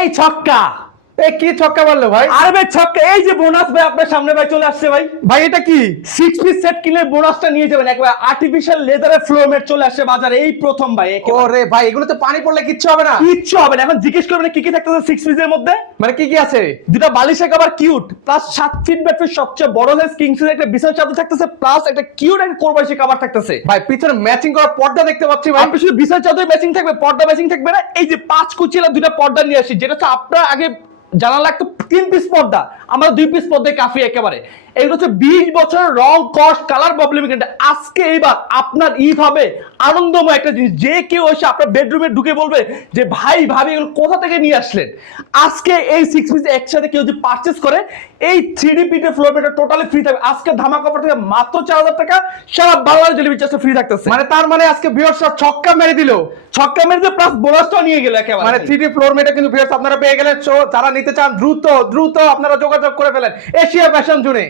এই ছক্কা। এই কি ছক্কা মারলো ভাই? আরে ভাই ছক্কা, এই যে বোনাস ভাই আপনার সামনে ভাই চলে আসছে ভাই। ভাই এটা কি? 6 পিস সেট কিনলে বোনাসটা নিয়ে যাবেন, একবার আর্টিফিশিয়াল লেদারের ফ্লোর ম্যাট চলে আসছে বাজারে এই প্রথম ভাই। ওরে ভাই এগুলোতে পানি পড়লে কিচ্ছু হবে না? কিচ্ছু হবে না। এখন জিজ্ঞেস করবেন কি কি থাকতেছে 6 পিসের মধ্যে। মানে কি কি আছে? দুটো বালিশের cover cute, plus 7 feet by feet সবচেয়ে বড় সাইজ কিং সাইজ একটা বিছানা চাদর থাকতেছে, প্লাস একটা কিউট একটা কোরবাশি কভার থাকতেছে। ভাই পিছনে ম্যাচিং করা পর্দা দেখতে পাচ্ছি ভাই। আপনি শুধু বিছানা চাদর ম্যাচিং থাকবে, পর্দা ম্যাচিং থাকবে না। এই যে 5 কুচিলা দুটো পর্দা নিয়ে আসি, যেটা হচ্ছে আপনার আগে জানা লাগতো 3 পিস পর্দা, আমরা 2 পিস পর্দায় কাফি একেবারে। এগুলো হচ্ছে 20 বছর রং কস্ট কালার প্রবলেম। কিন্তু আজকে এইবার আপনার ঈদ হবে আনন্দময় একটা জিনিস। যে কেউ এসে আপনার বেডরুমে ঢুকে বলবে যে ভাই ভাবি এগুলো কোথা থেকে নিয়ে আসলেন। আজকে এই 6 পিস একসাথে কেউ যদি পারচেজ করে, এই 3D প্রিন্টের ফ্লোর ম্যাটটা টোটালি ফ্রি থাকবে। আজকে ধামাকা অফার থেকে মাত্র 4000 টাকা সারা বাংলাদেশ ডেলিভারি চার্জ ফ্রি থাকতেছে। তার মানে আজকে ভিউয়ার্সরা ছক্কা মেরে দিল। ছক্কা মেরে দিয়ে প্লাস বোনাসটাও নিয়ে গেল একেবারে। মানে 3D ফ্লোর ম্যাটে কিন্তু ভিউয়ার্স আপনারা পেয়ে গেলেন। যারা নিতে চান দ্রুত দ্রুত আপনারা যোগাযোগ করে ফেলেন এশিয়া ফ্যাশন জোনে।